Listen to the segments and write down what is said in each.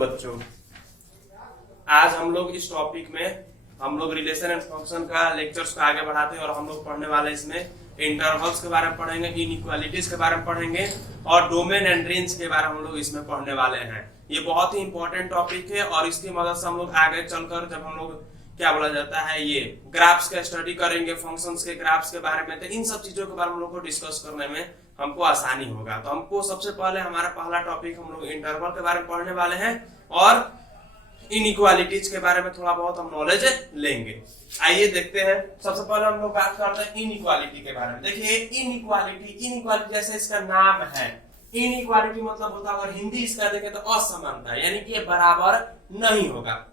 बच्चों, आज हम लोग इस टॉपिक में हम लोग रिलेशन एंड फंक्शन का लेक्चर्स को आगे बढ़ाते हैं और हम लोग पढ़ने वाले इसमें इंटरवल्स के बारे में पढ़ेंगे, इनइक्वालिटीज के बारे में पढ़ेंगे और डोमेन एंड रेंज के बारे में हम लोग इसमें पढ़ने वाले हैं। ये बहुत ही इंपॉर्टेंट टॉपिक है और इसकी मदद से हम लोग आगे चलकर जब हम लोग क्या बोला जाता है ये ग्राफ्स का स्टडी करेंगे, फंक्शंस के ग्राफ्स के बारे में, तो इन सब चीजों के बारे में हम लोग को डिस्कस करने में हमको आसानी होगा। तो हमको सबसे पहले हमारा पहला टॉपिक हम लोग इंटरवल के बारे में पढ़ने वाले हैं और इनइक्वालिटीज के बारे में थोड़ा बहुत हम नॉलेज लेंगे। आइए देखते हैं। सबसे पहले हम लोग बात करते हैं इनइक्वालिटी के बारे में। देखिए इनइक्वालिटी जैसे इसका नाम है, इनइक्वालिटी मतलब होता है, अगर हिंदी इसका देखें तो असमानता, यानी कि ये बराबर नहीं होगा।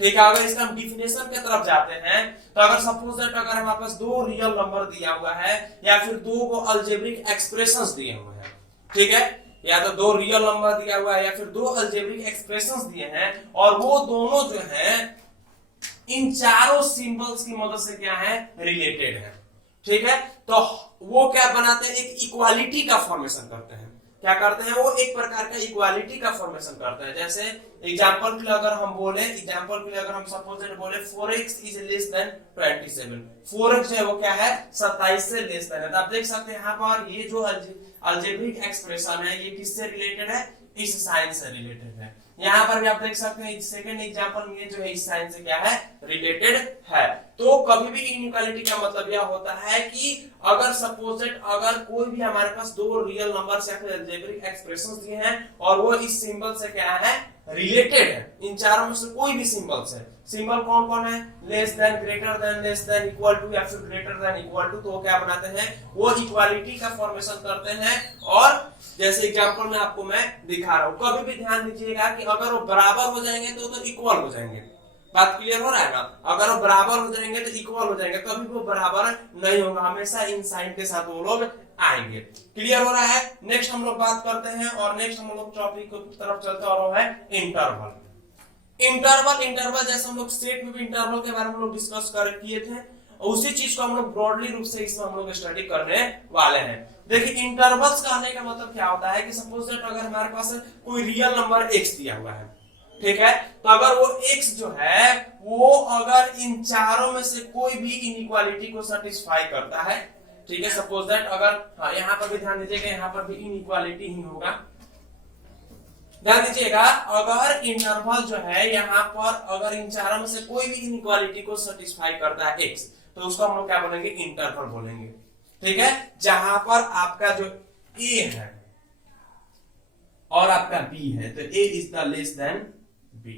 ठीक है, अगर इसका हम डिफिनेशन के तरफ जाते हैं तो अगर सपोज दैट अगर हमारे पास दो रियल नंबर दिया हुआ है या फिर दो को अलजेब्रिक एक्सप्रेशंस दिए हुए हैं, ठीक है, या तो दो रियल नंबर दिया हुआ है या फिर दो अलजेब्रिक एक्सप्रेशंस दिए हैं और वो दोनों जो है इन चारों सिंबल्स की मदद से क्या है, रिलेटेड है। ठीक है, तो वो क्या बनाते हैं, एक इक्वालिटी का फॉर्मेशन करते हैं। क्या करते हैं, वो एक प्रकार का इक्वालिटी का फॉर्मेशन करते हैं। जैसे एग्जांपल के लिए अगर हम बोले, हम सपोज बोले 4x is less then 27, 4x जो है वो क्या है 27 से लेस देन है। तो आप देख सकते हैं यहाँ पर ये जो अलजेब्रिक एक्सप्रेशन है ये किससे रिलेटेड है, इस साइन से रिलेटेड है। यहाँ पर भी आप देख सकते हैं सेकंड एग्जांपल में जो है इस साइन से क्या है, रिलेटेड है। तो कभी भी इनइक्वालिटी का मतलब यह होता है कि अगर सपोज दैट अगर कोई भी हमारे पास दो रियल नंबर्स या फिर अलजेब्रिक एक्सप्रेशंस दिए हैं और वो इस सिंबल से क्या है, रिलेटेड है, इन चारों में से कोई भी सिंबल्स है। सिंबल कौन कौन है, less than, greater than, less than, equal to या फिर ग्रेटर देन इक्वल टू, तो वो क्या बनाते हैं, वो इक्वालिटी का फॉर्मेशन करते हैं। और जैसे एग्जांपल में आपको मैं दिखा रहा हूं, कभी भी ध्यान दीजिएगा कि अगर वो बराबर हो जाएंगे तो इक्वल हो जाएंगे। बात क्लियर हो रहा है ना, अगर वो बराबर हो जाएंगे तो इक्वल हो जाएंगे, कभी वो बराबर नहीं होगा, हमेशा इन साइन के साथ वो लोग आएंगे। क्लियर हो रहा है। नेक्स्ट हम लोग बात करते हैं और नेक्स्ट हम लोग टॉपिक की तरफ चलते हैं और वो है इंटरवल। इंटरवल जैसे हम लोग सेट में भी इंटरवल के बारे में लोग डिस्कस किए थे, उसी चीज को हम लोग ब्रॉडली रूप से इसमें हम लोग स्टडी करने वाले हैं। देखिए इंटरवल्स कहने का मतलब क्या होता है कि सपोज दैट अगर हमारे पास कोई रियल नंबर x दिया हुआ है, ठीक है, तो अगर वो x जो है वो अगर इन चारों में से कोई भी इनइक्वालिटी को सेटिस्फाई करता है, ठीक है, सपोज दैट अगर, हाँ यहाँ पर भी ध्यान दीजिएगा, यहाँ पर भी इनइक्वालिटी ही होगा। ध्यान दीजिएगा, अगर इंटरवल जो है यहाँ पर अगर इन चारों में से कोई भी इनइक्वालिटी को सेटिस्फाई करता है x, तो उसको हम लोग क्या बोलेंगे, इंटरवल बोलेंगे। ठीक है, जहां पर आपका जो a है और आपका b है तो a is the less than b।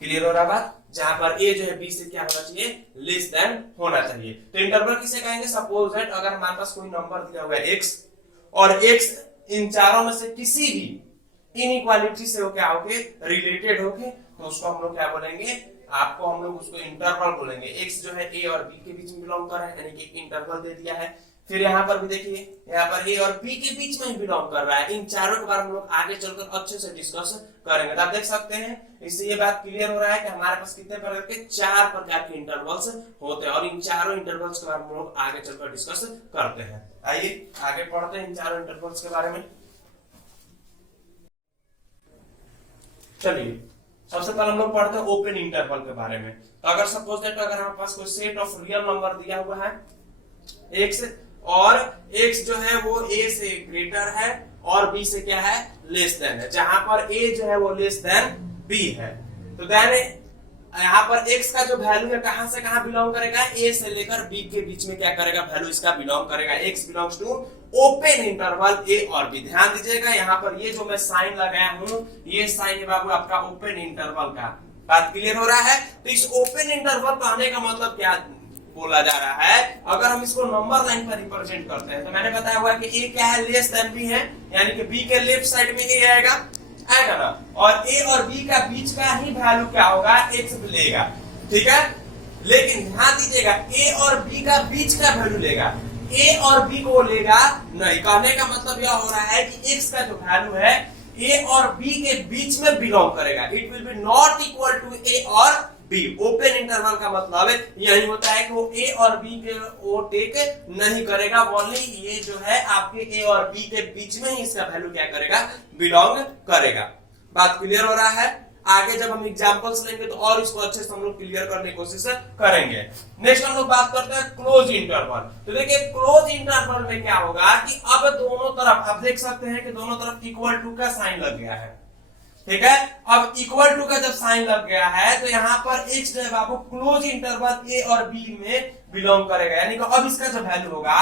Clear हो रहा बात, जहां पर a जो है b से क्या होना चाहिए, लेस देन होना चाहिए। तो इंटरवल किसे कहेंगे, सपोज दैट अगर हमारे पास कोई नंबर दिया हुआ है x और x इन चारों में से किसी भी इनइक्वालिटी से वो क्या होके, रिलेटेड होके, तो उसको हम लोग क्या बोलेंगे, आपको हम लोग उसको इंटरवल बोलेंगे। x जो है a और b के बीच में बिलोंग कर रहा है, यानी कि इंटरवल दे दिया है। फिर यहाँ पर भी देखिए, यहाँ पर a और b के बीच में ही बिलोंग कर रहा है। इन चारों के बारे में हम लोग आगे चलकर अच्छे से डिस्कस करेंगे। तो आप देख सकते हैं, इससे ये बात क्लियर हो रहा है कि हमारे पास कितने प्रकार के, 4 प्रकार के इंटरवल्स होते हैं और इन चारों इंटरवल्स के बारे में हम लोग आगे चलकर डिस्कस करते हैं। आइए आगे पढ़ते हैं इन चारों इंटरवल्स के बारे में। चलिए सबसे पहले हम लोग पढ़ते हैं ओपन इंटरवल के बारे में। तो अगर सपोज दैट अगर हमारे पास कोई सेट ऑफ रियल नंबर दिया हुआ है x और x जो है वो a से ग्रेटर है और b से क्या है, लेस देन है, जहां पर a जो है वो लेस देन b है, तो देन यहाँ पर x का जो वैल्यू है कहां से कहां बिलोंग करेगा, a से लेकर b के बीच में क्या करेगा, वैल्यू इसका बिलोंग करेगा। x belongs to open interval a और b। ध्यान दीजिएगा, यहाँ पर ये जो मैं साइन लगाया हूं ये साइन है बाबू आपका ओपन इंटरवल का। बात क्लियर हो रहा है। तो इस ओपन इंटरवल कहने का मतलब क्या बोला जा रहा है, अगर हम इसको नंबर लाइन पर रिप्रेजेंट करते हैं तो मैंने बताया हुआ कि a क्या है, लेस देन b है, यानी कि b के लेफ्ट साइड में a आएगा ना, और a और b का बीच का ही वैल्यू क्या होगा, x लेगा। ठीक है, लेकिन ध्यान दीजिएगा a और b का बीच का वैल्यू लेगा, a और b को लेगा नहीं। कहने का मतलब यह हो रहा है कि x का जो वैल्यू है a और b के बीच में बिलोंग करेगा। It will be not equal to a और b। ओपन इंटरवल का मतलब यही होता है कि वो a और b के वो टेक नहीं करेगा, ओनली ये जो है आपके a और b के बीच में ही इसका वैल्यू क्या करेगा, बिलोंग करेगा। बात क्लियर हो रहा है? आगे जब हम एग्जांपल्स लेंगे तो और इसको अच्छे से हम लोग क्लियर करने की कोशिश करेंगे। नेक्स्ट हम लोग बात करते हैं क्लोज इंटरवल। तो देखिए क्लोज इंटरवल में क्या होगा कि अब दोनों तरफ आप देख सकते हैं कि दोनों तरफ इक्वल टू का साइन लग गया है, ठीक है। अब इक्वल टू का जब साइन लग गया है तो यहाँ पर x जो है बाबू क्लोज इंटरवल a और b में बिलोंग करेगा, यानी कि अब इसका जो वैल्यू होगा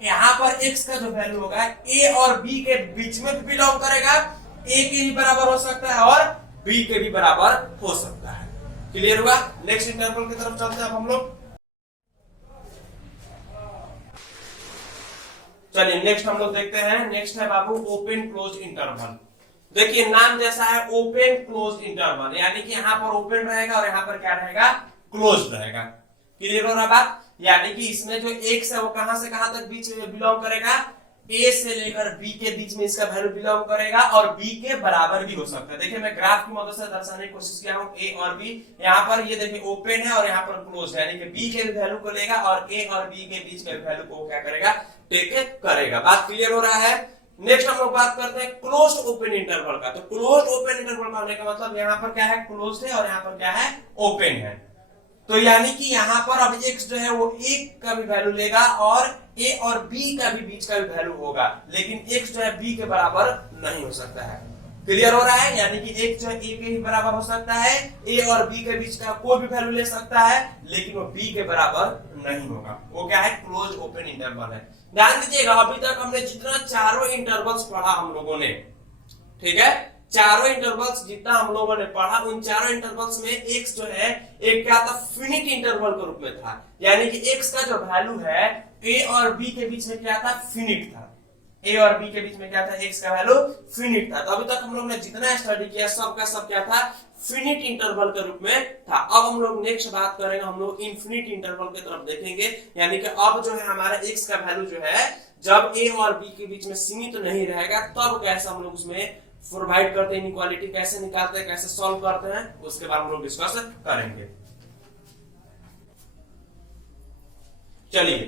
यहाँ पर x का जो वैल्यू होगा a और b के बीच में भी बिलोंग करेगा, a के भी बराबर हो सकता है और b के भी बराबर हो सकता है। क्लियर हुआ? नेक्स्ट इंटरवल की तरफ चलते हैं अब हम लोग। चलिए नेक्स्ट हम लोग देखते हैं। नेक्स्ट है बाबू ओपन क्लोज इंटरवल। देखिए नाम जैसा है ओपन क्लोज इंटरवल, यानी कि यहाँ पर ओपन रहेगा और यहाँ पर क्या रहेगा, क्लोज रहेगा। क्लियर हो रहा बात? यानी कि इसमें जो x है वो कहां से कहां तक बीच में बिलोंग करेगा, a से लेकर b के बीच में इसका वैल्यू बिलोंग करेगा और b के बराबर भी हो सकता है। देखिए मैं ग्राफ की मदद से दर्शाने की कोशिश किया हूं a और b। यहाँ पर ये देखिए ओपन है और यहाँ पर क्लोज है, यानी कि b के वैल्यू को लेगा और a और b के बीच के वैल्यू को क्या करेगा, टेक करेगा। बात क्लियर हो रहा है? नेक्स्ट हम लोग बात करते हैं क्लोज्ड ओपन इंटरवल का। तो क्लोज्ड ओपन इंटरवल का होने का मतलब यहाँ पर क्या है, क्लोज्ड है और यहाँ पर क्या है, ओपन है। तो यानी कि यहाँ पर अब x जो है वो एक का भी वैल्यू लेगा और a और b का भी बीच का भी वैल्यू होगा, लेकिन x जो है b के बराबर नहीं हो सकता है। क्लियर हो रहा है? यानी कि x जो है a के ही बराबर हो सकता है, a और b के बीच का कोई भी वैल्यू ले सकता है, लेकिन वो b के बराबर नहीं होगा। वो क्या है, क्लोज ओपन इंटरवल है। ध्यान दीजिएगा अभी तक हमने जितना चारों इंटरवल्स पढ़ा हम लोगों ने, ठीक है, चारों इंटरवल्स जितना हम लोगों ने पढ़ा उन चारों इंटरवल्स में x जो है एक क्या था, फिनिट इंटरवल के रूप में था, यानी कि x का जो वैल्यू है a और b के बीच में क्या था, फिनिट था। a और b के बीच में क्या था, x का वैल्यू फिनिट था। तो अभी तक हम लोग ने जितना स्टडी किया सब का सब क्या था, फिनिट इंटरवल के रूप में था। अब हम लोग नेक्स्ट बात करेंगे, हम लोग इनफिनिट इंटरवल की तरफ देखेंगे, यानी कि अब जो है हमारा x का वैल्यू जो है जब a और b के बीच में सीमित नहीं रहेगा तब कैसे हम लोग उसमें प्रोवाइड करते हैं, इनइक्वालिटी कैसे निकालते हैं, कैसे सॉल्व करते हैं, उसके बारे में हम लोग डिस्कस करेंगे। चलिए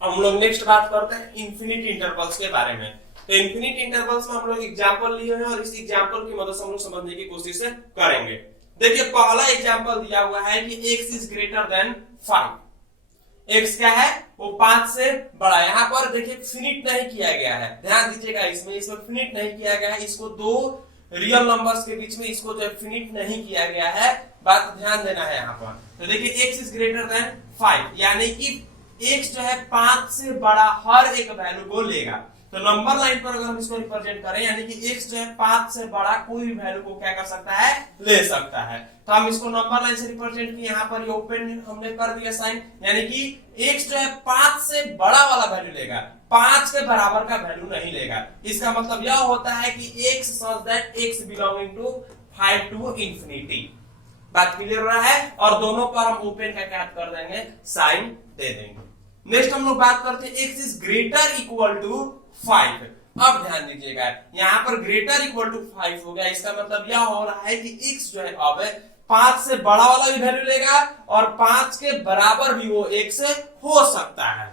अब हम लोग नेक्स्ट बात करते हैं इनफिनिट इंटरवल्स के बारे में। तो इनफिनिट इंटरवल्स में हम लोग एग्जांपल लिए हैं और इस एग्जांपल की मदद से हम लोग समझने की कोशिश करेंगे। देखिए पहला एग्जांपल दिया हुआ है कि x is greater than 5। x क्या है, वो 5 से बड़ा। यहाँ पर देखिए फिनिट नहीं किया गया है, ध्यान दीजिएगा, इसमें फिनिट नहीं किया गया है, इसको दो रियल नंबर्स के बीच में इसको जो फिनिट नहीं किया गया है, बात ध्यान देना है यहाँ पर। तो देखिए x इज ग्रेटर देन 5, यानी कि x जो है 5 से बड़ा हर एक वैल्यू को लेगा। तो नंबर लाइन पर अगर हम इसको रिप्रेजेंट करें, यानी कि x जो है 5 से बड़ा कोई भी वैल्यू को क्या कर सकता है, ले सकता है। तो हम इसको नंबर लाइन से रिप्रेजेंट किए, यहाँ पर ये ओपन हमने कर दिया साइन, यानी कि x जो है 5 से बड़ा वाला वैल्यू लेगा, 5 के बराबर का वैल्यू नहीं लेगा। इसका मतलब यह होता है कि x such that x belonging to 5 to infinity. बात क्लियर हो रहा है? और दोनों पर हम ओपन का क्या कर देंगे, साइन दे देंगे। नेक्स्ट हम लोग बात करते हैं x is greater equal to 5। अब ध्यान दीजिएगा यहाँ पर ग्रेटर इक्वल टू 5 हो गया, इसका मतलब यह हो रहा है कि x जो है अब 5 से बड़ा वाला भी वैल्यू लेगा और 5 के बराबर भी वो x हो सकता है।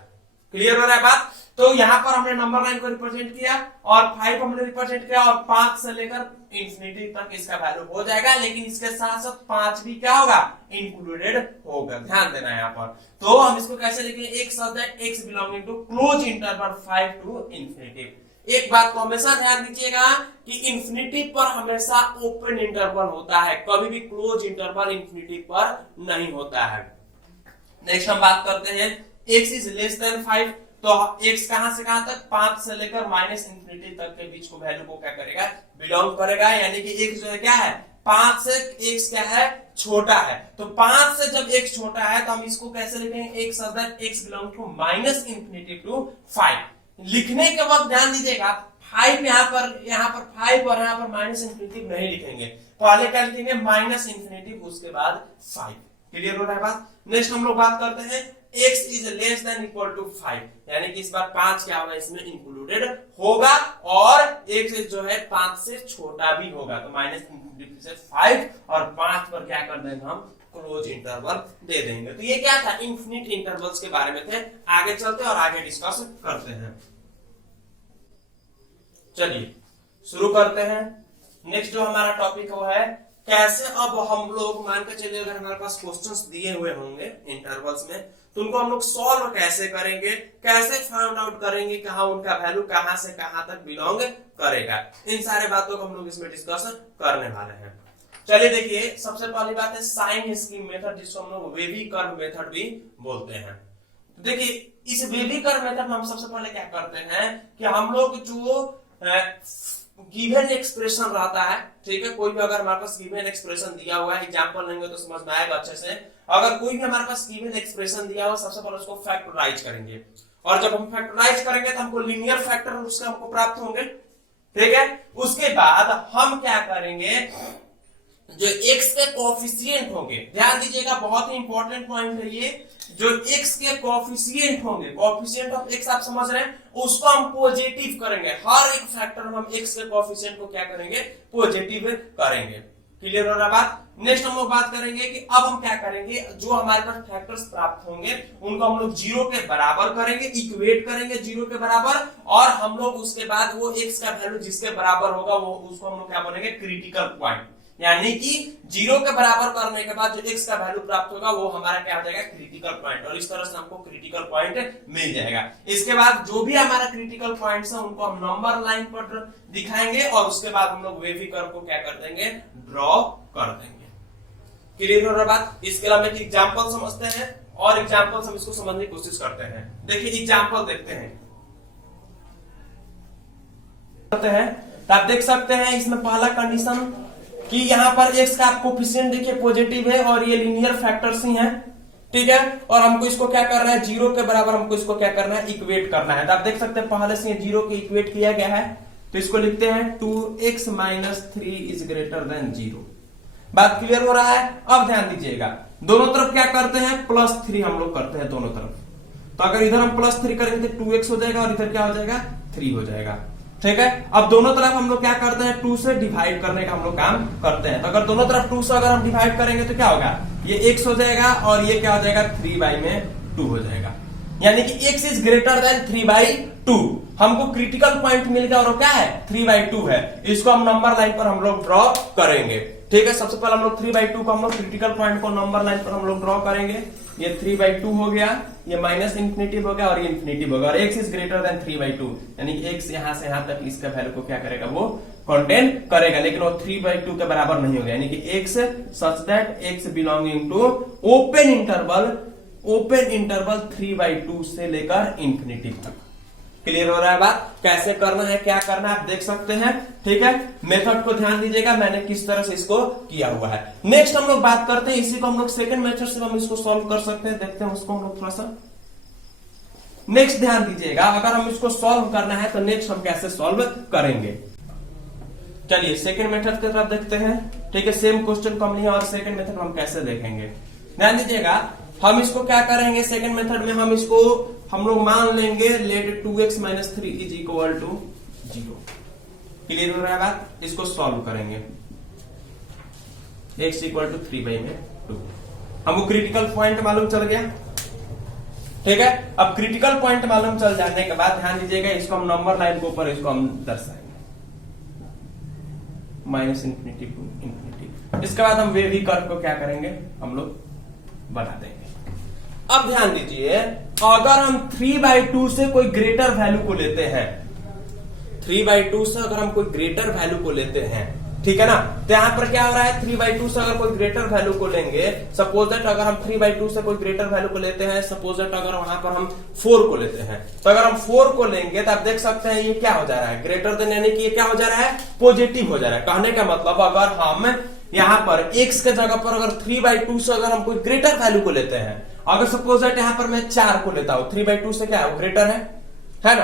क्लियर हो रहा है बात? तो यहाँ पर हमने नंबर लाइन को रिप्रेजेंट किया और 5 हमने रिप्रेजेंट किया और 5 से लेकर इंफिनिटी तक इसका वैल्यू हो जाएगा, लेकिन इसके साथ साथ 5 भी क्या होगा, इंक्लूडेड होगा। ध्यान देना है यहाँ पर। तो हम इसको कैसे लिखेंगे, x such that x belonging to close interval 5 to infinity. एक बात को हमेशा ध्यान दीजिएगा कि इंफिनिटी पर हमेशा ओपन इंटरवल होता है, कभी भी क्लोज इंटरवल इंफिनिटी पर नहीं होता है। नेक्स्ट हम बात करते हैं x इज लेस देन 5। तो x कहां से कहां तक, 5 से लेकर माइनस इंफिनिटी तक के बीच को वैल्यू को क्या करेगा, बिलोंग करेगा, यानी कि x जो है क्या है, 5 से x क्या है, छोटा है। तो 5 से जब x छोटा है तो हम इसको कैसे लिखेंगे, x such that x belong to minus infinity to 5। लिखने के वक्त ध्यान दीजिएगा 5 यहाँ पर 5 और यहाँ पर माइनस इंफिनिटी नहीं लिखेंगे, पहले क्या लिखेंगे, माइनस इंफिनिटी, उसके बाद 5। क्लियर हो रहा है बात? नेक्स्ट हम लोग बात करते हैं x is less than equal to 5, यानी कि इस बार 5 क्या होगा, इसमें इंक्लूडेड होगा और x जो है 5 से छोटा भी होगा। तो माइनस इंफिनिटी से 5 और 5 पर क्या कर देंगे हम, क्लोज इंटरवल दे देंगे। तो ये क्या था, इनफिनिट इंटरवल्स के बारे में थे। आगे चलते हैं और आगे डिस्कस करते हैं। चलिए शुरू करते हैं। नेक्स्ट जो हमारा टॉपिक है वो है कैसे अब हम लोग मान के चलिए अगर हमारे पास क्वेश्चंस दिए हुए होंगे इंटरवल्स में तो उनको हम लोग सॉल्व कैसे करेंगे, कैसे फाइंड आउट करेंगे कहाँ उनका वैल्यू कहाँ से कहाँ तक बिलोंग करेगा। इन सारे बातों को हम लोग इसमें डिस्कशन करने वाले हैं। चलिए देखिए, सबसे पहली बात है साइन स्कीम मेथड, जिसको हम लोग वेवी कर्व मेथड भी बोलते हैं। देखिए इस वेवी कर्व मेथड में हम सबसे पहले क्या करते हैं कि हम लोग जो गिवन एक्सप्रेशन रहता है, ठीक है, कोई भी अगर हमारे पास गिवन एक्सप्रेशन दिया हुआ है, एग्जांपल लेंगे तो समझ में आएगा अच्छे से। अगर कोई भी हमारे पास गिवन एक्सप्रेशन दिया हुआ, सबसे पहले उसको फैक्टराइज करेंगे, और जब हम फैक्टराइज करेंगे तो हमको लीनियर फैक्टर उसके हमको प्राप्त होंगे, ठीक है। उसके बाद हम क्या करेंगे, जो x के कोएफिशिएंट होंगे, ध्यान दीजिएगा बहुत ही इंपॉर्टेंट पॉइंट है ये, जो x के कोएफिशिएंट होंगे, कोएफिशिएंट ऑफ x आप समझ रहे हैं, उसको हम पॉजिटिव करेंगे। हर एक फैक्टर में हम x के कोएफिशिएंट को क्या करेंगे, पॉजिटिव करेंगे। क्लियर हो रहा बात। नेक्स्ट हम लोग बात करेंगे कि अब हम क्या करेंगे, जो हमारे पास फैक्टर्स प्राप्त होंगे उनको हम लोग जीरो के बराबर करेंगे, इक्वेट करेंगे जीरो के बराबर, और हम लोग उसके बाद वो x का वैल्यू जिसके बराबर होगा वो उसको हम लोग क्या बोलेंगे, क्रिटिकल पॉइंट। यानी कि जीरो के बराबर करने के बाद जो x का वैल्यू प्राप्त होगा वो हमारा क्या हो जाएगा, क्रिटिकल पॉइंट, और इस तरह से हमको क्रिटिकल पॉइंट मिल जाएगा। इसके बाद जो भी हमारा क्रिटिकल पॉइंट्स है उनको हम नंबर लाइन पर दिखाएंगे, और उसके बाद हम लोग वेवी कर्व को क्या कर देंगे, ड्रॉ कर देंगे। क्लियर हो रहा बात। इसके अलावा एक एग्जांपल समझते हैं, और एग्जांपल हम इसको समझने की कोशिश करते हैं। देखिए एग्जांपल देखते हैं, तो आप देख सकते हैं इसमें पहला कंडीशन कि यहाँ पर x का कोएफिशिएंट देखिए पॉजिटिव है, और ये लीनियर फैक्टर्स ही हैं, ठीक है, और हमको इसको क्या करना है, जीरो के बराबर हमको इसको क्या करना है, इक्वेट करना है। तो आप देख सकते हैं पहले से जीरो के इक्वेट किया गया है, तो इसको लिखते हैं 2x - 3 इज ग्रेटर देन 0। बात क्लियर हो रहा है। अब ध्यान दीजिएगा, दोनों तरफ क्या करते हैं, +3 हम लोग करते हैं दोनों तरफ। तो अगर इधर हम +3 करेंगे तो 2x हो जाएगा, और इधर क्या हो जाएगा, 3 हो जाएगा, ठीक है। अब दोनों तरफ हम लोग क्या करते हैं, 2 से डिवाइड करने का हम लोग काम करते हैं। तो अगर दोनों तरफ 2 से अगर हम डिवाइड करेंगे तो क्या होगा, ये x हो जाएगा, और ये क्या हो जाएगा, 3/2 हो जाएगा। यानी कि x इज ग्रेटर देन 3/2। हमको क्रिटिकल पॉइंट मिल गया, और वो क्या है, 3/2 है। इसको हम नंबर लाइन पर हम लोग ड्रॉ करेंगे, ठीक है। सबसे पहले हम लोग 3/2 को हम लोग क्रिटिकल पॉइंट को नंबर लाइन पर हम लोग ड्रॉ करेंगे। ये 3/2 हो गया, ये -इंफिनिटी हो गया, और ये इंफिनिटी हो गया, और x इज ग्रेटर देन 3/2, यानी x यहां से यहां तक इसका वैल्यू को क्या करेगा, वो कंटेन करेगा, लेकिन वो 3/2 के बराबर नहीं होगा। यानी कि x such that x belonging to open interval 3/2 से लेकर इंफिनिटी तक। क्लियर हो रहा है बात। कैसे करना है, क्या करना है, आप देख सकते हैं, ठीक है। मेथड को ध्यान दीजिएगा, मैंने किस तरह से इसको किया हुआ है। नेक्स्ट हम लोग बात करते हैं, इसी को हम लोग सेकंड मेथड से हम इसको सॉल्व कर सकते हैं, देखते हैं उसको हम लोग थोड़ा सा। नेक्स्ट ध्यान दीजिएगा, अगर हम इसको सॉल्व करना है तो नेक्स्ट हम कैसे सॉल्व करेंगे। चलिए सेकंड मेथड की तरफ देखते हैं, ठीक है। सेम क्वेश्चन को हम लिए, और सेकंड मेथड हम कैसे देखेंगे, ध्यान दीजिएगा। हम इसको क्या करेंगे, सेकंड मेथड में हम इसको हम लोग मान लेंगे let 2x - 3 is equal to 0। Clear हो रहा है बात। इसको सॉल्व करेंगे, x इक्वल टू 3/2। हमको क्रिटिकल पॉइंट मालूम चल गया, ठीक है। अब क्रिटिकल पॉइंट मालूम चल जाने के बाद ध्यान दीजिएगा, इसको हम नंबर लाइन के ऊपर इसको हम दर्शाएंगे, -इंफिनिटी टू इंफिनिटी। इसके बाद हम वेवी कर्व को क्या करेंगे, हम लोग बना देंगे। अब ध्यान दीजिए, अगर हम 3/2 से कोई ग्रेटर वैल्यू को लेते हैं, 3/2 से अगर हम कोई ग्रेटर वैल्यू को लेते हैं, ठीक है ना, तो यहां पर क्या हो रहा है, 3/2 से अगर कोई ग्रेटर वैल्यू को लेंगे, सपोज दैट अगर हम 3/2 से कोई ग्रेटर वैल्यू को लेते हैं, सपोज दैट अगर वहां पर हम 4 को लेते हैं, तो अगर हम 4 को लेंगे तो आप देख सकते हैं ये क्या हो जा रहा है, ग्रेटर देन, यानी कि ये क्या हो जा रहा है, पॉजिटिव हो जा रहा है। कहने का मतलब अगर हम यहां पर x के जगह पर अगर 3/2 से अगर हम कोई ग्रेटर वैल्यू को लेते हैं, अगर सपोज दैट यहां पर मैं 4 को लेता हूं, 3/2 से क्या है, वो ग्रेटर है ना,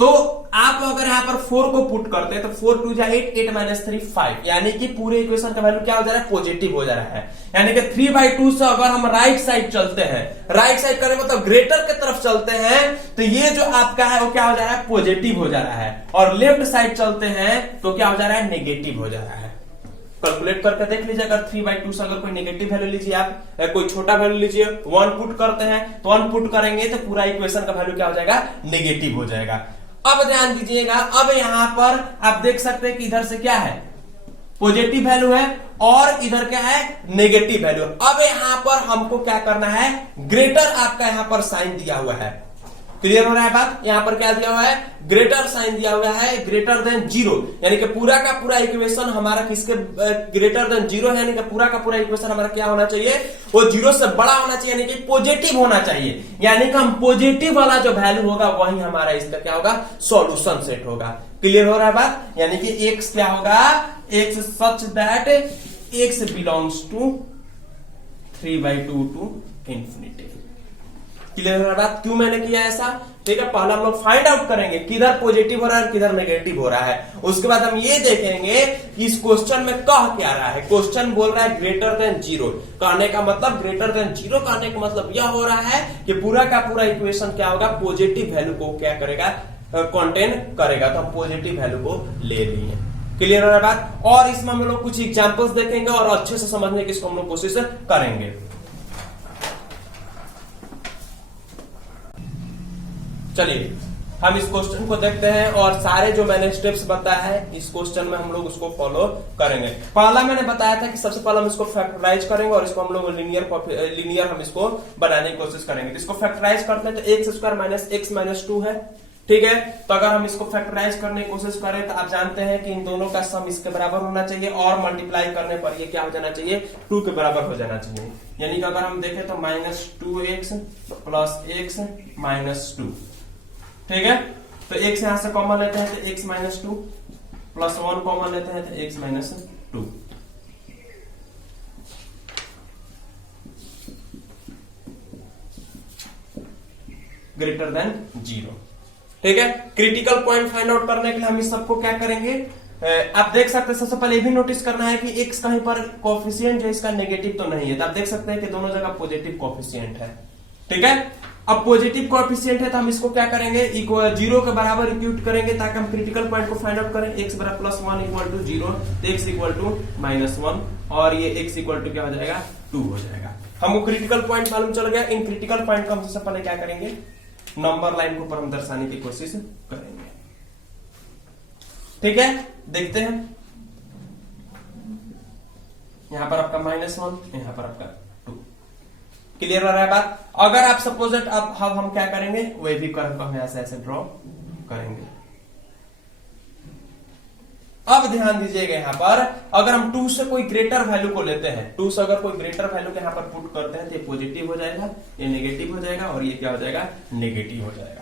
तो आप अगर यहां पर 4 को पुट करते हैं तो 4 2 जा 8, 8 - 3 5, यानी कि पूरे इक्वेशन का वैल्यू क्या हो जा रहा है, पॉजिटिव हो जा रहा है। यानी कि 3/2 से अगर हम राइट साइड चलते हैं, राइट साइड करने मतलब ग्रेटर की तरफ चलते हैं, तो ये जो आपका है वो क्या हो जा रहा है, पॉजिटिव हो जा रहा है, और लेफ्ट साइड चलते हैं तो क्या हो जा रहा है, नेगेटिव हो जा रहा है। कैलकुलेट करके देख लीजिए, अगर 3/2 से अगर कोई नेगेटिव वैल्यू लीजिए, आप कोई छोटा वैल्यू लीजिए, 1 पुट करते हैं, तो 1 पुट करेंगे तो पूरा इक्वेशन का वैल्यू क्या हो जाएगा, नेगेटिव हो जाएगा। अब ध्यान दीजिएगा, अब यहां पर आप देख सकते हैं कि इधर से क्या है, पॉजिटिव वैल्यू है और इधर क्या है नेगेटिव वैल्यू। अब यहां पर हमको क्या करना है, ग्रेटर आपका यहां पर साइन दिया हुआ है, क्लियर हो रहा है बात। यहां पर क्या दिया हुआ है, ग्रेटर साइन दिया हुआ है, ग्रेटर देन जीरो, यानी कि पूरा का पूरा इक्वेशन हमारा किसके ग्रेटर देन जीरो है, यानी कि पूरा का पूरा इक्वेशन हमारा क्या होना चाहिए, वो जीरो से बड़ा होना चाहिए, यानी कि पॉजिटिव होना चाहिए, यानी कि हम पॉजिटिव वाला जो वैल्यू होगा वही हमारा इसका क्या होगा, सॉल्यूशन सेट होगा। क्लियर हो रहा है बात, यानी कि एक्स क्या होगा, x such that x belongs to 3/2 to infinity. Clear हो रहा है बात, क्यों मैंने किया ऐसा, ठीक है। पहले हम लोग फाइंड आउट करेंगे किधर पॉजिटिव हो रहा है किधर नेगेटिव हो रहा है, उसके बाद हम ये देखेंगे कि इस क्वेश्चन में कह क्या रहा है। क्वेश्चन बोल रहा है ग्रेटर देन जीरो, कहने का मतलब ग्रेटर देन जीरो कहने का मतलब यह हो रहा है कि पूरा का पूरा इक्वेशन क्या होगा, पॉजिटिव वैल्यू को क्या करेगा, कंटेन करेगा। तो हम पॉजिटिव वैल्यू को ले लिए। क्लियर हो रहा है बात, और इसमें हम लोग कुछ एग्जांपल्स देखेंगे और अच्छे से समझने की इसको हम लोग कोशिश करेंगे। चलिए हम इस क्वेश्चन को देखते हैं और सारे जो मैंने स्टेप्स बताया है इस क्वेश्चन में हम लोग उसको फॉलो करेंगे। पहला मैंने बताया था कि सबसे पहले हम इसको फैक्टराइज करेंगे और इसको हम लोग लीनियर हम इसको बनाने की कोशिश करेंगे। तो इसको फैक्टराइज करते हैं तो x square minus x minus 2 है, ठीक है। तो अगर हम इसको फैक्टराइज करने की कोशिश करें तो आप जानते हैं कि इन दोनों का सम इसके बराबर होना चाहिए और मल्टीप्लाई करने पर ये क्या हो जाना चाहिए, 2 के बराबर हो जाना चाहिए। यानी कि अगर हम देखें तो -2x प्लस x माइनस 2, ठीक है। तो x यहां से कॉमन लेते हैं तो x माइनस 2 प्लस 1 कॉमन लेते हैं तो x minus 2, greater than zero, ठीक है। क्रिटिकल पॉइंट फाइंड आउट करने के लिए हम इस सबको क्या करेंगे, आप देख सकते हैं सबसे पहले ये भी नोटिस करना है कि x कहीं पर कोफिशिएंट जो इसका नेगेटिव तो नहीं है, तो आप देख सकते हैं कि दोनों जगह पॉजिटिव कोफिशिएंट है, ठीक है। अब पॉजिटिव कोएफिशिएंट है तो हम इसको क्या करेंगे, जीरो के बराबर इक्वेट करेंगे ताकि हम क्रिटिकल पॉइंट को फाइंड आउट करें। x बराबर +1 इक्वल टू 0, तो x इक्वल टू -1 और ये x इक्वल टू क्या हो जाएगा, 2 हो जाएगा। हमको क्रिटिकल पॉइंट मालूम चल गया। इन क्रिटिकल पॉइंट को हम सबसे पहले क्या करेंगे, नंबर लाइन के ऊपर हम दर्शाने की कोशिश करेंगे, ठीक है। देखते हैं यहां पर आपका -1, यहां पर आपका 2। क्लियर हो रहा है बात। अगर आप सपोज अब हम क्या करेंगे, वही भी कर्व को हम यहां से ऐसे ड्रॉ करेंगे। अब ध्यान दीजिएगा यहां पर अगर हम 2 से कोई ग्रेटर वैल्यू को लेते हैं, 2 से अगर कोई ग्रेटर वैल्यू के यहां पर पुट करते हैं तो ये पॉजिटिव हो जाएगा, ये नेगेटिव हो जाएगा और ये क्या हो जाएगा, नेगेटिव हो जाएगा,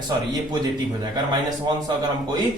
सॉरी ये पॉजिटिव हो जाएगा। अगर -1 से अगर हम कोई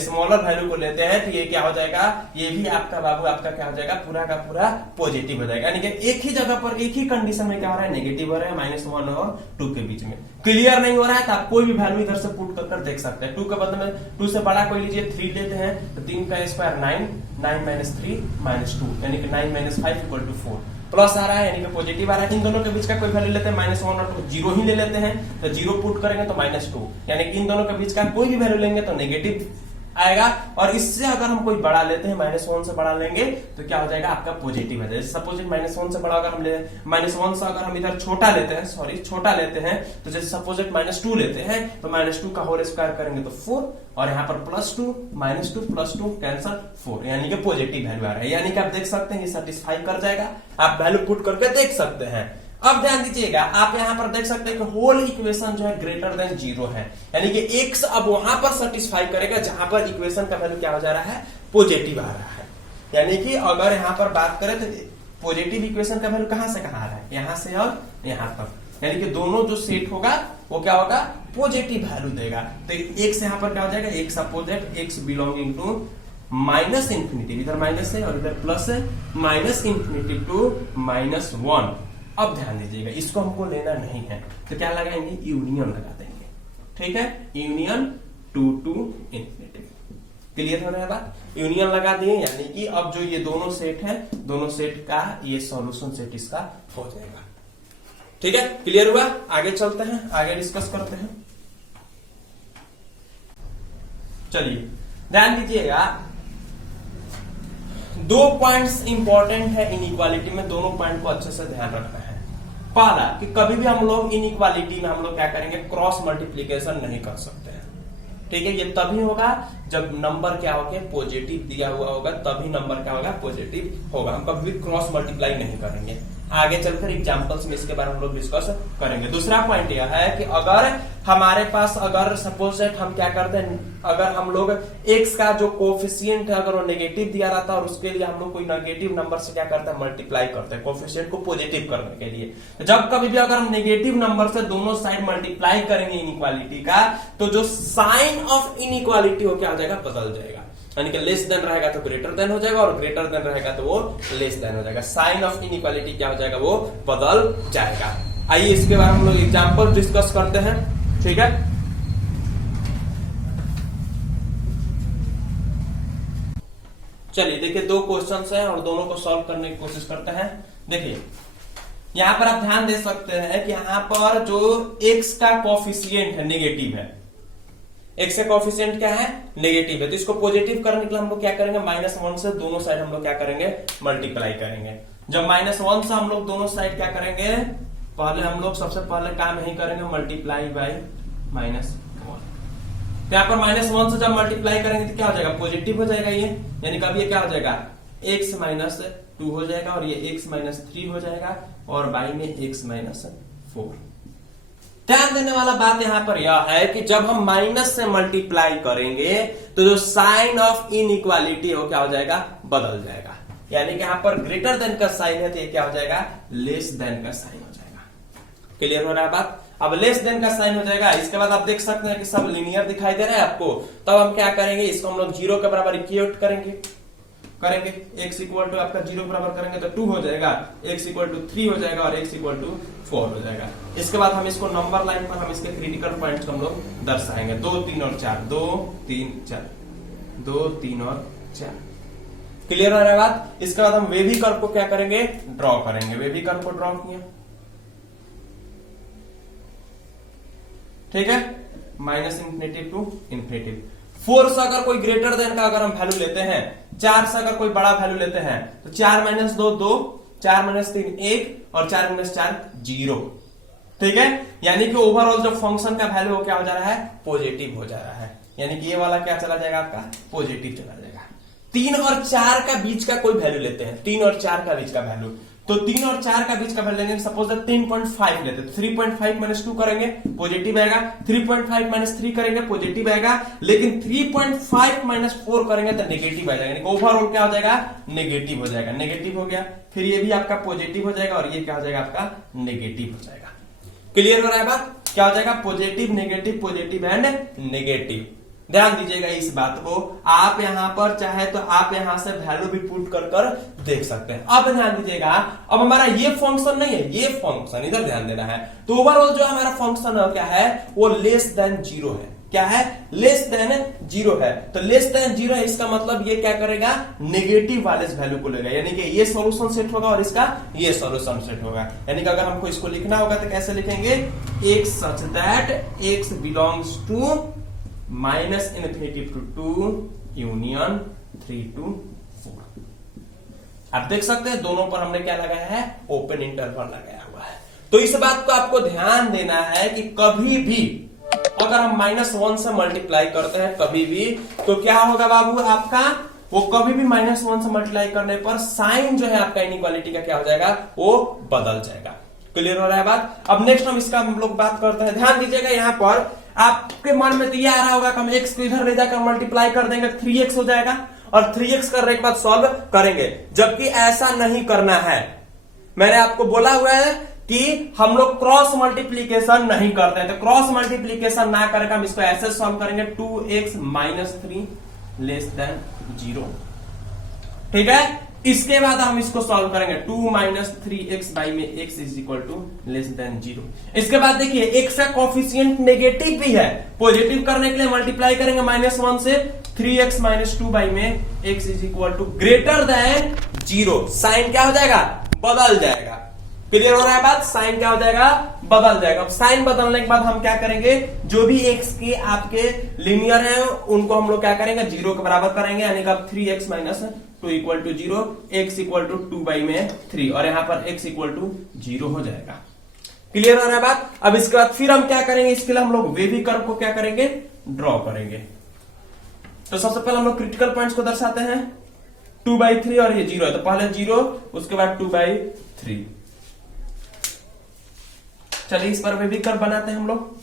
स्मॉलर वैल्यू को लेते हैं तो ये क्या हो जाएगा, ये भी आपका बाबू आपका क्या हो जाएगा, पूरा का पूरा पॉजिटिव हो जाएगा। यानी कि एक ही जगह पर एक ही कंडीशन में क्या हो रहा है, नेगेटिव हो रहा है, -1 और 2 के बीच में। क्लियर नहीं हो रहा है तो आप कोई भी वैल्यू इधर से पुट कर देख सकते हैं। 2 के बदले में 2 से बड़ा कोई लीजिए, 3 लेते हैं तो 3 का स्क्वायर 9, 9 - 3 -2 यानी कि 9 - 5 = 4, प्लस आ रहा है यानी कि पॉजिटिव आ रहा है। इन दोनों के बीच का कोई वैल्यू लेते हैं, -1 और 2, 0 ही ले लेते हैं तो 0 पुट करेंगे तो -2, यानी कि इन दोनों के बीच का कोई भी वैल्यू लेंगे तो नेगेटिव आएगा। और इससे अगर हम कोई बड़ा लेते हैं, -1 से बड़ा लेंगे तो क्या हो जाएगा, आपका पॉजिटिव है। जैसे सपोज -1 से बड़ा अगर हम ले, -1 से अगर हम इधर छोटा लेते हैं, सॉरी छोटा लेते हैं, तो जैसे सपोज -2 लेते हैं तो -2 का होल स्क्वायर करेंगे तो 4 और यहाँ पर +2 -2 +2 कैंसल 4, यानी कि पॉजिटिव वैल्यू आ रहा है। यानी कि आप देख सकते हैं ये सेटिस्फाई कर जाएगा, आप वैल्यू पुट करके देख सकते हैं। अब ध्यान दीजिएगा, आप यहां पर देख सकते हैं कि होल इक्वेशन जो है ग्रेटर देन जीरो है, यानी कि x अब वहां पर सेटिस्फाई करेगा जहां पर इक्वेशन का वैल्यू क्या हो जा रहा है, पॉजिटिव आ रहा है। यानी कि अगर यहां पर बात करें तो पॉजिटिव इक्वेशन का वैल्यू कहां से कहां आ रहा है, यहां से और यहां तक, यानी कि दोनों जो सेट होगा वो क्या होगा, पॉजिटिव वैल्यू देगा। तो x यहां पर क्या हो जाएगा, x suppose x belonging to -∞, इधर माइनस है और इधर प्लस है, -∞ टू -1। अब ध्यान दीजिएगा, इसको हमको लेना नहीं है तो क्या लगाएंगे, यूनियन लगा देंगे, ठीक है, यूनियन टू इंफिनिटी। क्लियर हो रहा है बात, यूनियन लगा दिए, यानी कि अब जो ये दोनों सेट है, दोनों सेट का ये सॉल्यूशन सेट इसका हो जाएगा, ठीक है। क्लियर हुआ, आगे चलते हैं, आगे डिस्कस करते हैं। चलिए ध्यान दीजिएगा, 2 पॉइंट्स इंपॉर्टेंट है इनइक्वालिटी में, दोनों पॉइंट को अच्छे से ध्यान रखना है। पहला कि कभी भी हम लोग इनइक्वालिटी में हम लोग क्या करेंगे, क्रॉस मल्टीप्लीकेशन नहीं कर सकते हैं, ठीक है, ये तभी होगा जब नंबर क्या होगा पॉजिटिव दिया हुआ होगा, तभी नंबर क्या होगा पॉजिटिव होगा। हम कभी भी क्रॉस मल्टीप्लाई नहीं करेंगे। आगे चलकर एग्जांपल्स में इसके बारे में हम लोग डिस्कस करेंगे। दूसरा पॉइंट यह है कि अगर हमारे पास अगर सपोज दैट हम क्या करते हैं, अगर हम लोग x का जो कोफिशिएंट है अगर वो नेगेटिव दिया रहता है और उसके लिए हम लोग कोई नेगेटिव नंबर से क्या करते हैं मल्टीप्लाई करते हैं कोफिशिएंट को पॉजिटिव करने के लिए। जब कभी भी अगर हम नेगेटिव नंबर से दोनों साइड मल्टीप्लाई करेंगे इनइक्वालिटी का, तो जो साइन ऑफ इनइक्वालिटी हो क्या हो जाएगा बदल जाएगा, यानी कि लेस देन रहेगा तो ग्रेटर देन हो जाएगा और ग्रेटर देन रहेगा तो वो लेस देन हो जाएगा। साइन ऑफ इनइक्वालिटी क्या हो जाएगा वो बदल जाएगा। आइए इसके बारे में हम लोग एग्जांपल डिस्कस करते हैं, ठीक है। चलिए देखिए, दो क्वेश्चंस हैं और दोनों को सॉल्व करने की कोशिश करते हैं। देखिए यहां पर आप ध्यान दे सकते हैं कि यहां पर जो x का कोफिशिएंट है नेगेटिव है, x का कोफिशिएंट क्या है नेगेटिव है, तो इसको पॉजिटिव करने के लिए हम लोग क्या करेंगे -1 से दोनों साइड हम लोग क्या करेंगे मल्टीप्लाई करेंगे। जब -1 से हम लोग दोनों साइड क्या करेंगे, पहले हम लोग सबसे पहले काम यही करेंगे मल्टीप्लाई बाय -1। तो यहाँ पर -1 से जब मल्टीप्लाई करेंगे तो क्या हो जाएगा पॉजिटिव हो जाएगा ये, यानी कि अब ये क्या हो जाएगा x -2 हो जाएगा और ये x -3 हो जाएगा और बाई में x -4। ध्यान देने वाला बात यहां पर यह है कि जब हम माइनस से मल्टीप्लाई करेंगे तो जो साइन ऑफ इनइक्वालिटी हो क्या हो जाएगा बदल जाएगा, यानी कि यहां पर ग्रेटर देन का साइन है तो ये क्या हो जाएगा लेस देन का साइन हो जाएगा। क्लियर हो रहा है बात। अब लेस देन का साइन हो जाएगा, इसके बाद आप देख सकते हैं कि सब लिनियर दिखाई दे रहा है आपको, तब हम क्या करेंगे इसको हम लोग 0 के बराबर इक्वेट करेंगे x इक्वल टू आपका 0 बराबर करेंगे तो 2 हो जाएगा, x इक्वल टू 3 हो जाएगा और x इक्वल टू 4 हो जाएगा। इसके बाद हम इसको नंबर लाइन पर हम इसके क्रिटिकल पॉइंट्स को हम लोग दर्शाएंगे 2 3 और 4, 2 3 4, 2 3 और 4। क्लियर हो रहा है बात। इसके बाद हम वेवी कर्व को क्या करेंगे ड्रॉ करेंगे, वेवी कर्व को ड्रॉ किया, ठीक है, -∞ टू ∞। 4 से अगर कोई ग्रेटर देन का अगर हम वैल्यू लेते हैं, 4 से अगर कोई बड़ा वैल्यू लेते हैं तो 4 - 2 2, 4 - 3 1 और 4 - 4 0, ठीक है। यानी कि ओवरऑल जो फंक्शन का वैल्यू क्या हो जा रहा है पॉजिटिव हो जा रहा है, यानी कि ये वाला क्या चला जाएगा आपका पॉजिटिव चला जाएगा। 3 और 4 का बीच का कोई वैल्यू लेते हैं, 3 और 4 का बीच का वैल्यू, तो 3 और 4 का बीच का वैल्यू लेंगे, सपोज 3.5 लेते हैं, 3.5 - 2 करेंगे पॉजिटिव आएगा, 3.5 - 3 करेंगे पॉजिटिव आएगा, लेकिन 3.5 - 4 करेंगे तो नेगेटिव आ जाएगा, यानी ओवरऑल क्या हो जाएगा नेगेटिव हो जाएगा। नेगेटिव हो गया, फिर ये भी आपका पॉजिटिव हो जाएगा और ये क्या हो जाएगा आपका नेगेटिव हो जाएगा। क्लियर हो रहा है बात। क्या हो जाएगा positive negative, positive and negative. ध्यान दीजिएगा इस बात को, आप यहां पर चाहे तो आप यहां से वैल्यू भी पुट कर देख सकते हैं। अब ध्यान दीजिएगा, अब हमारा ये फंक्शन नहीं है, ये फंक्शन इधर ध्यान देना है। तो ओवरऑल जो हमारा फंक्शन है क्या है वो लेस देन 0 है। क्या है लेस देन 0 है, तो लेस देन 0 है, इसका मतलब ये क्या करेगा नेगेटिव वाले वैल्यू को लेगा, यानी कि ये सॉल्यूशन सेट होगा और इसका ये सॉल्यूशन सेट होगा। यानी कि अगर हमको इसको लिखना होगा तो कैसे लिखेंगे, x such that x belongs to -∞ to 2 union 3 to 4। आप देख सकते हैं दोनों पर हमने क्या लगाया है ओपन इंटरवल लगाया हुआ है। तो इस बात को आपको ध्यान देना है कि कभी भी अगर हम -1 से मल्टीप्लाई करते हैं कभी भी, तो क्या होगा बाबू आपका, वो कभी भी -1 से मल्टीप्लाई करने पर साइन जो है आपका इनइक्वालिटी का क्या हो जाएगा वो बदल जाएगा। क्लियर हो रहा है बात। अब नेक्स्ट हम इसका हम लोग बात करते हैं। ध्यान दीजिएगा यहाँ पर आपके मन में तो ये आ रहा होगा कि हम x को इधर ले जाकर मल्टीप्लाई कर देंगे 3x हो जाएगा और 3x करने के बाद सॉल्व करेंगे, जबकि ऐसा नहीं करना है। मैंने आपको बोला हुआ है कि हम लोग क्रॉस मल्टीप्लीकेशन नहीं करते हैं, तो क्रॉस मल्टीप्लीकेशन ना करके हम इसको ऐसे सॉल्व करेंगे 2x - 3 लेस देन 0, ठीक है। इसके बाद हम इसको सॉल्व करेंगे 2 - 3x बाई में x is equal to less than 0। इसके बाद देखिए x का कोफिशिएंट नेगेटिव भी है, पॉजिटिव करने के लिए मल्टीप्लाई करेंगे -1 से, 3x - 2 बाई में x is equal to greater than 0। Sign क्या हो जाएगा बदल जाएगा। क्लियर हो रहा है बात, साइन क्या हो जाएगा बदल जाएगा। अब साइन बदलने के बाद हम क्या करेंगे, जो भी x के आपके लीनियर हैं उनको हम लोग क्या करेंगे 0 के बराबर करेंगे, यानी कि अब 3x - 2 equal to 0, x equal to 2 by में 3 और यहां पर x इक्वल टू 0 हो जाएगा। क्लियर हो रहा है बात। अब इसके बाद फिर हम क्या करेंगे, इसके लिए हम लोग वेवी कर्व को क्या करेंगे, ड्रॉ करेंगे। तो सबसे पहले हम लोग क्रिटिकल पॉइंट्स को दर्शाते हैं 2/3 और ये 0 है, तो पहले 0 उसके बाद 2/3। चलिए इस पर वेवी कर्व बनाते हैं हम लोग।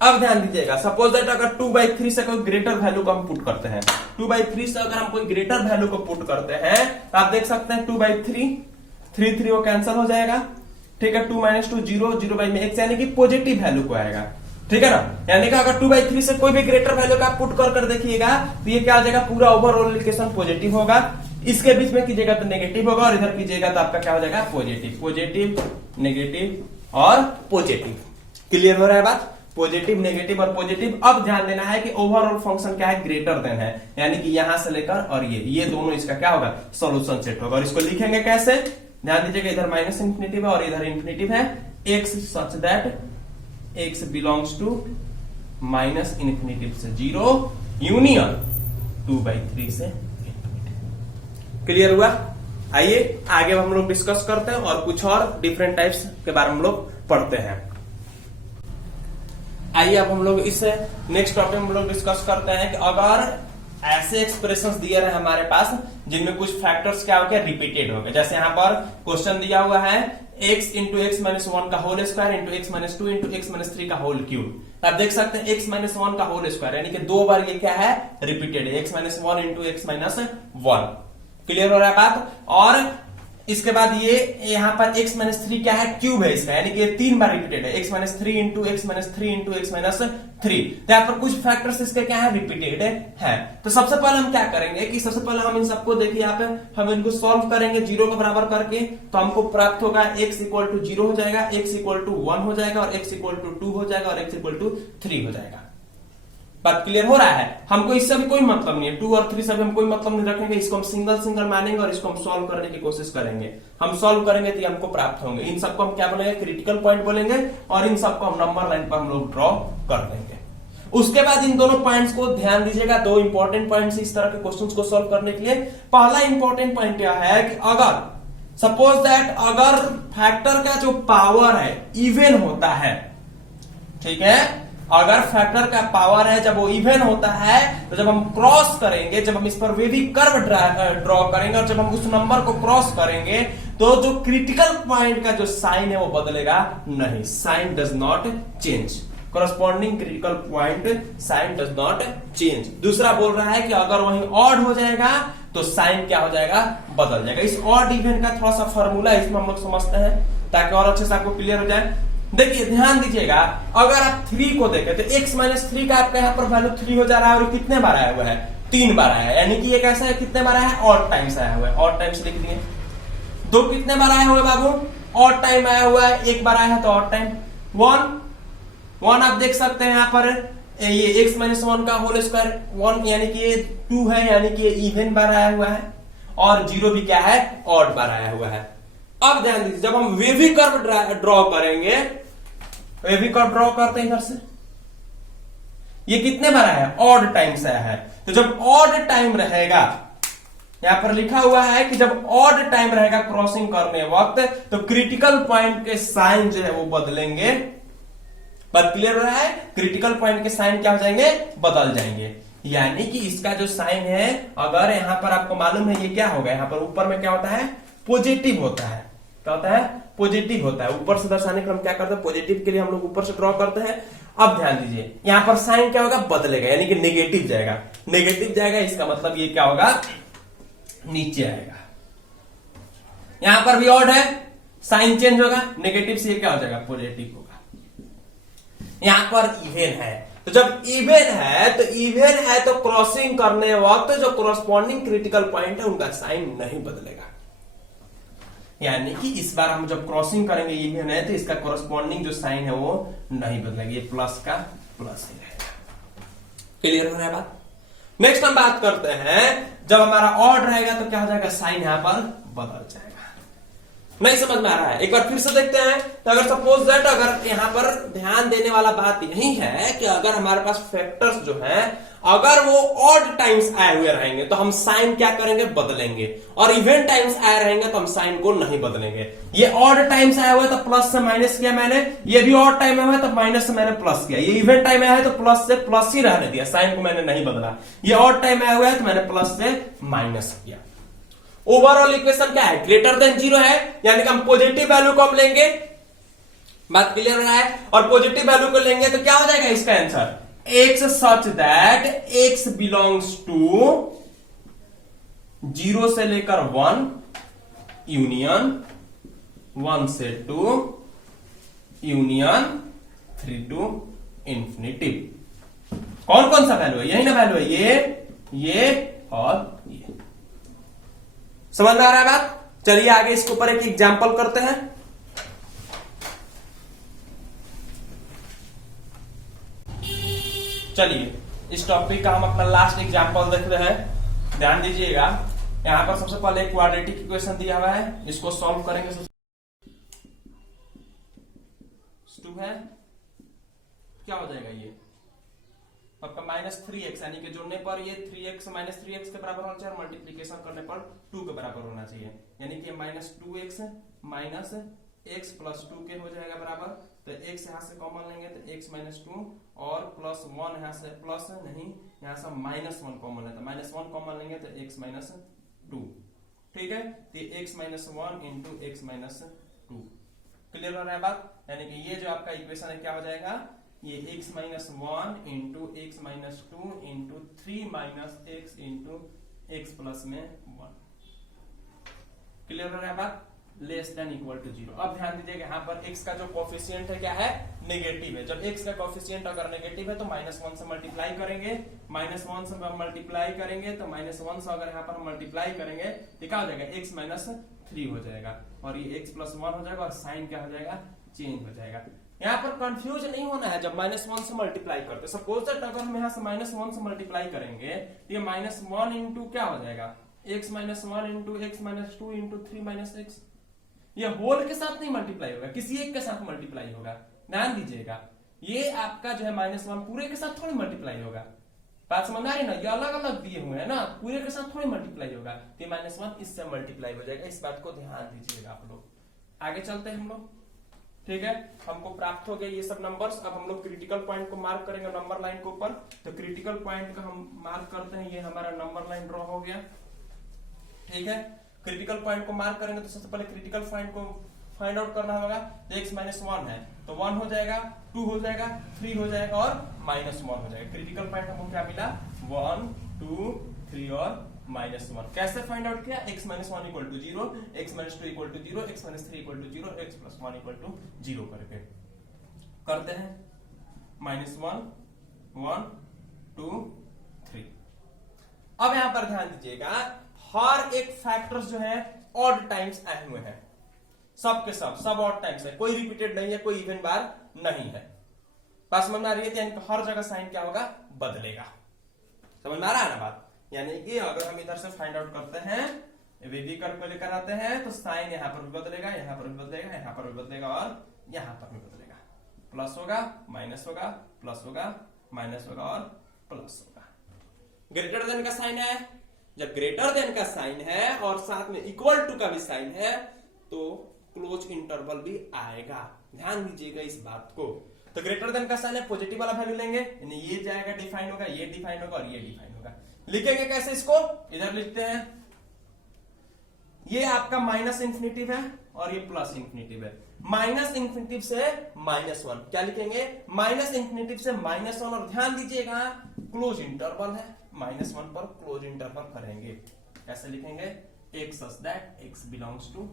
अब ध्यान दीजिएगा, सपोज दैट अगर 2/3 से कोई ग्रेटर वैल्यू को हम पुट करते हैं, 2/3 से अगर हम कोई ग्रेटर वैल्यू को पुट करते हैं तो आप देख सकते हैं 2/3 3 वो कैंसिल हो जाएगा, ठीक है। 2 - 2 0, 0/x यानी कि पॉजिटिव वैल्यू को आएगा, ठीक है ना। यानी कि अगर 2/3 से कोई भी ग्रेटर वैल्यू का पुट कर देखिएगा तो ये क्या हो जाएगा, पूरा ओवरऑल इक्वेशन पॉजिटिव होगा। इसके बीच में कीजिएगा तो नेगेटिव होगा और इधर कीजिएगा तो आपका क्या हो जाएगा, पॉजिटिव। पॉजिटिव नेगेटिव और पॉजिटिव। क्लियर हो रहा है बात, पॉजिटिव नेगेटिव और पॉजिटिव। अब ध्यान देना है कि ओवरऑल फंक्शन क्या है, ग्रेटर देन है, यानी कि यहां से लेकर और ये दोनों इसका क्या होगा, सॉल्यूशन सेट होगा। और इसको लिखेंगे कैसे, ध्यान दीजिएगा, इधर माइनस इंफिनिटिव है और इधर इंफिनिटिव है। x such that x belongs to minus infinity से 0 यूनियन 2/3 से इंफिनिटिव। क्लियर हुआ। आइए आगे हम लोग डिस्कस करते हैं और कुछ और डिफरेंट टाइप्स के बारे में हम लोग पढ़ते हैं। आइए अब हम लोग इस नेक्स्ट टॉपिक में हम लोग डिस्कस करते हैं कि अगर ऐसे एक्सप्रेशंस दिए रहे हमारे पास जिनमें कुछ फैक्टर्स क्या हो गया, रिपीटेड हो गए। जैसे यहाँ पर क्वेश्चन दिया हुआ है x इंटू एक्स माइनस 1 का whole square into x minus 2 into x minus 3 का होल क्यूब। आप देख सकते हैं x माइनस 1 का होल स्क्वायर यानी कि 2 बार ये क्या है, रिपीटेड है, x minus 1 into x minus 1। Clear हो रहा है बात। और इसके बाद ये यहाँ पर x माइनस 3 क्या है, क्यूब है इसका, यानी कि ये 3 बार रिपीटेड है, x minus 3 into x minus 3 into x minus 3। तो यहाँ पर कुछ फैक्टर्स इसके क्या है, रिपीटेड है। तो सबसे पहले हम क्या करेंगे कि सबसे पहले हम इन सबको देखिए, यहाँ पे हम इनको सॉल्व करेंगे 0 के बराबर करके, तो हमको प्राप्त होगा x इक्वल टू 0 हो जाएगा, x इक्वल टू 1 हो जाएगा और x इक्वल टू 2 हो जाएगा और x इक्वल टू 3 हो जाएगा। बात क्लियर हो रहा है। हमको इससे भी कोई मतलब नहीं है, 2 और 3 से भी हम कोई मतलब नहीं रखेंगे। इसको हम सिंगल सिंगल मानेंगे और इसको हम सॉल्व करने की कोशिश करेंगे। हम सॉल्व करेंगे तो हमको प्राप्त होंगे। इन सबको हम क्या बोलेंगे, क्रिटिकल पॉइंट बोलेंगे और इन सबको हम नंबर लाइन पर हम लोग ड्रॉ कर देंगे। उसके बाद इन दोनों पॉइंट्स को ध्यान दीजिएगा, 2 इंपॉर्टेंट पॉइंट्स इस तरह के क्वेश्चंस को सॉल्व करने के लिए। पहला इंपॉर्टेंट पॉइंट क्या है कि अगर सपोज दैट अगर फैक्टर का जो पावर है इवन होता है, ठीक है, अगर फैक्टर का पावर है जब वो इवन होता है तो जब हम क्रॉस करेंगे, जब हम इस पर वेवी कर्व ड्रॉ करेंगे और जब हम उस नंबर को क्रॉस करेंगे तो जो क्रिटिकल पॉइंट का जो साइन है वो बदलेगा नहीं, sign does not change. Corresponding critical point sign does not change. दूसरा बोल रहा है कि अगर वही ऑड हो जाएगा तो साइन क्या हो जाएगा, बदल जाएगा। इस ऑड इवन का थोड़ा सा फॉर्मूला इसमें हम लोग समझते हैं ताकि और अच्छे से आपको क्लियर हो जाए। देखिए ध्यान दीजिएगा, अगर आप 3 को देखें तो x माइनस 3 का आपका यहाँ पर वैल्यू 3 हो जा रहा है और कितने बार आया हुआ है, 3 बार आया है, यानी कि ये कैसा है, कितने बार आया है, ऑड टाइम्स आया हुआ है। ऑड टाइम्स लिख दिए। 2 कितने बार आया हुआ है बाबू, ऑड टाइम आया हुआ है, 1 बार आया है तो ऑड टाइम। 1 आप देख सकते हैं यहाँ पर ये x माइनस 1 का होल स्क्वायर 1 यानी कि ये 2 है, यानी कि ये इवन बार आया हुआ है और 0 भी क्या है, ऑड बार आया हुआ है। अब ध्यान दीजिए, जब हम वेवी कर्व ड्रॉ करेंगे, वेवी कर्व ड्रॉ करते हैं इधर से, ये कितने बार आया है, ऑड टाइम्स आया है। तो जब ऑड टाइम रहेगा, यहां पर लिखा हुआ है कि जब ऑड टाइम रहेगा क्रॉसिंग करने वक्त तो क्रिटिकल पॉइंट के साइन जो है वो बदलेंगे। बात क्लियर हो रहा है, क्रिटिकल पॉइंट के साइन क्या हो जाएंगे, बदल जाएंगे। यानी कि इसका जो साइन है, अगर यहां पर आपको मालूम है ये क्या होगा, यहां पर ऊपर में क्या होता है, पॉजिटिव होता है। क्या होता है, पॉजिटिव होता है। ऊपर से दर्शाने के लिए हम क्या करते हैं, पॉजिटिव के लिए हम लोग ऊपर से ड्रॉ करते हैं। अब ध्यान दीजिए, यहां पर साइन क्या होगा, बदलेगा, यानी कि नेगेटिव जाएगा। नेगेटिव जाएगा इसका मतलब ये क्या होगा, नीचे आएगा। यहां पर भी ऑड है, साइन चेंज होगा, नेगेटिव से ये क्या हो जाएगा, पॉजिटिव होगा। यहां पर इवन है, तो जब इवन है तो क्रॉसिंग करने वक्त जो कॉरस्पॉन्डिंग क्रिटिकल पॉइंट है उनका साइन नहीं बदलेगा। यानी कि इस बार हम जब क्रॉसिंग करेंगे इवन है तो इसका कॉरस्पॉन्डिंग जो साइन है वो नहीं बदलेगा, ये प्लस का प्लस ही रहेगा। क्लियर हो रहा है बात। नेक्स्ट हम बात करते हैं, जब हमारा ऑड रहेगा तो क्या हो जाएगा, साइन यहां पर बदल जाएगा। नहीं समझ में आ रहा है? एक बार फिर से देखते हैं। तो अगर सपोज दैट, अगर यहां पर ध्यान देने वाला बात यही है कि अगर हमारे पास फैक्टर्स जो है अगर वो ऑड टाइम्स आए हुए रहेंगे तो हम साइन क्या करेंगे, बदलेंगे, और इवन टाइम्स आए रहेंगे तो हम साइन को नहीं बदलेंगे। ये ऑड टाइम्स आया हुआ है तो प्लस से माइनस किया मैंने, ये भी ऑड टाइम में है तो माइनस से मैंने प्लस किया, ये इवन टाइम में है तो प्लस से प्लस ही रहने दिया, साइन को मैंने नहीं बदला। ये ऑड टाइम में आया हुआ है तो मैंने प्लस से माइनस किया। ओवरऑल इक्वेशन क्या है, ग्रेटर देन 0 है, यानी कि हम पॉजिटिव वैल्यू को हम लेंगे, बात क्लियर हो रहा है, और पॉजिटिव वैल्यू को लेंगे तो क्या हो जाएगा इसका answer, x such that x belongs to 0 से लेकर 1 यूनियन 1 से 2 यूनियन 3 टू इंफिनिटी। कौन कौन सा वैल्यू है, यही ना वैल्यू है, ये और ये। समझ में आ रहा है बात? चलिए आगे इसके ऊपर एक एग्जांपल करते हैं। चलिए इस टॉपिक का हम अपना लास्ट एग्जांपल देख रहे हैं, ध्यान दीजिएगा। यहां पर सबसे पहले एक क्वाड्रेटिक इक्वेशन दिया हुआ है, इसको सॉल्व करेंगे। 2 है, क्या हो जाएगा ये आपका -3x, यानी कि जोड़ने पर ये 3x -3x के बराबर होना चाहिए और मल्टीप्लीकेशन करने पर 2 के बराबर होना चाहिए, यानी कि -2x माइनस x प्लस 2 के हो जाएगा बराबर। तो x यहां से कॉमन लेंगे तो x -2 और प्लस 1 यहां से प्लस नहीं, यहां से -1 कॉमन है तो -1 कॉमन लेंगे तो x -2, ठीक है। तो x -1 इंटू x -2, क्लियर हो रहा है बात? यानी कि ये जो आपका इक्वेशन है क्या हो जाएगा, ये x -1 into x -2 into 3 minus x into x plus में 1, क्लियर हो रहा है बात? Less than equal to 0। अब ध्यान दीजिएगा यहाँ पर x का जो कोफिशिएंट है क्या है, नेगेटिव है। जब x का कोफिशिएंट अगर नेगेटिव है तो -1 से मल्टीप्लाई करेंगे, -1 से मल्टीप्लाई करेंगे तो -1 से अगर यहाँ पर मल्टीप्लाई करेंगे तो क्या हो जाएगा, x -3 हो जाएगा और ये x प्लस 1 हो जाएगा और साइन क्या हो जाएगा, चेंज हो जाएगा। यहाँ पर कंफ्यूज नहीं होना है जब -1 से मल्टीप्लाई करते। सपोज दैट अगर हम यहाँ से -1 से मल्टीप्लाई करेंगे तो ये -1 इंटू क्या हो जाएगा, x -1 into x -2 into 3 x, ये होल के साथ नहीं मल्टीप्लाई होगा, किसी एक के साथ मल्टीप्लाई होगा। ध्यान दीजिएगा, ये आपका जो है -1 पूरे के साथ थोड़ी मल्टीप्लाई होगा, बात समझ में आ रही ना, ये अलग अलग दिए हुए हैं ना, पूरे के साथ थोड़ी मल्टीप्लाई होगा। तो -1 इससे मल्टीप्लाई हो जाएगा, इस बात को ध्यान दीजिएगा आप लोग। आगे चलते हैं हम लोग, ठीक है। हमको प्राप्त हो गए ये सब नंबर्स। अब हम लोग क्रिटिकल पॉइंट को मार्क करेंगे नंबर लाइन के ऊपर। तो क्रिटिकल पॉइंट का हम मार्क करते हैं, ये हमारा नंबर लाइन ड्रॉ हो गया, ठीक है। क्रिटिकल पॉइंट को मार्क करेंगे तो सबसे पहले क्रिटिकल पॉइंट को फाइंड आउट करना होगा। तो x -1 है तो 1 हो जाएगा, 2 हो जाएगा, 3 हो जाएगा और -1 हो जाएगा। क्रिटिकल पॉइंट हमको क्या मिला, 1 2 3 और -1। कैसे फाइंड आउट किया, x -1 = 0, x -2 = 0, x -3 = 0, x + 1 = 0 करके करते हैं। -1 1 2 3। अब यहां पर ध्यान दीजिएगा, हर एक फैक्टर्स जो है ऑड टाइम्स आए हुए हैं, सब के सब ऑड टाइम्स है, कोई रिपीटेड नहीं है, कोई इवन बार नहीं है। बात समझ में आ रही है? यानी हर जगह साइन क्या होगा, बदलेगा। समझ में आ रहा है ना बात? यानी कि अगर हम इधर से फाइंड आउट करते हैं, वीवी कर्व को लेकर आते हैं तो साइन यहां पर भी बदलेगा, यहां पर भी बदलेगा, यहां पर भी बदलेगा और यहां पर भी बदलेगा। प्लस होगा, माइनस होगा, प्लस होगा, माइनस होगा और प्लस होगा। ग्रेटर देन का साइन है, जब ग्रेटर देन का साइन है और साथ में इक्वल टू का भी साइन है तो क्लोज इंटरवल भी आएगा। ध्यान दीजिएगा इस बात को। तो ग्रेटर देन का साइन है, पॉजिटिव वाला वैल्यू लेंगे, यानी ये जाएगा डिफाइन होगा, ये डिफाइन होगा और ये डिफाइन होगा। लिखेंगे कैसे इसको, इधर लिखते हैं, ये आपका -इंफिनिटिव है और ये +इंफिनिटिव है। -इंफिनिटिव से -1 क्या लिखेंगे, -इंफिनिटिव से -1 और ध्यान दीजिएगा क्लोज इंटरवल है, -1 पर क्लोज इंटरवल करेंगे। कैसे लिखेंगे, x such that x belongs to,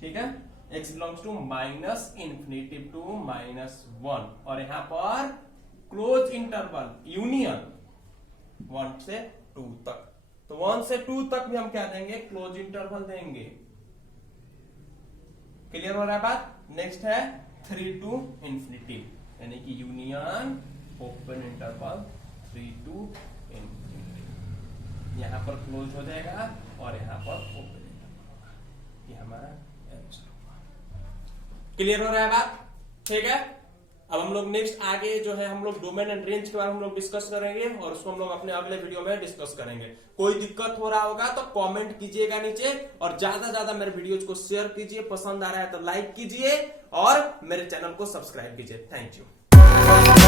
ठीक है, x belongs to -infinity to -1 और यहां पर क्लोज इंटरवल यूनियन 1 से 2 तक। तो 1 से 2 तक भी हम क्या देंगे, क्लोज इंटरवल देंगे। क्लियर हो रहा है बात? नेक्स्ट है 3 टू इंफिनिटी, यानी कि union open interval 3 to infinity. यहां पर क्लोज हो जाएगा और यहां पर ओपन इंटरवल। ये हमारा आंसर होगा। क्लियर हो रहा है बात? ठीक है। अब हम लोग नेक्स्ट आगे जो है हम लोग डोमेन एंड रेंज के बारे में हम लोग डिस्कस करेंगे और उसको हम लोग अपने अगले वीडियो में डिस्कस करेंगे। कोई दिक्कत हो रहा होगा तो कमेंट कीजिएगा नीचे और ज्यादा मेरे वीडियोज को शेयर कीजिए, पसंद आ रहा है तो लाइक कीजिए और मेरे चैनल को सब्सक्राइब कीजिए। Thank you.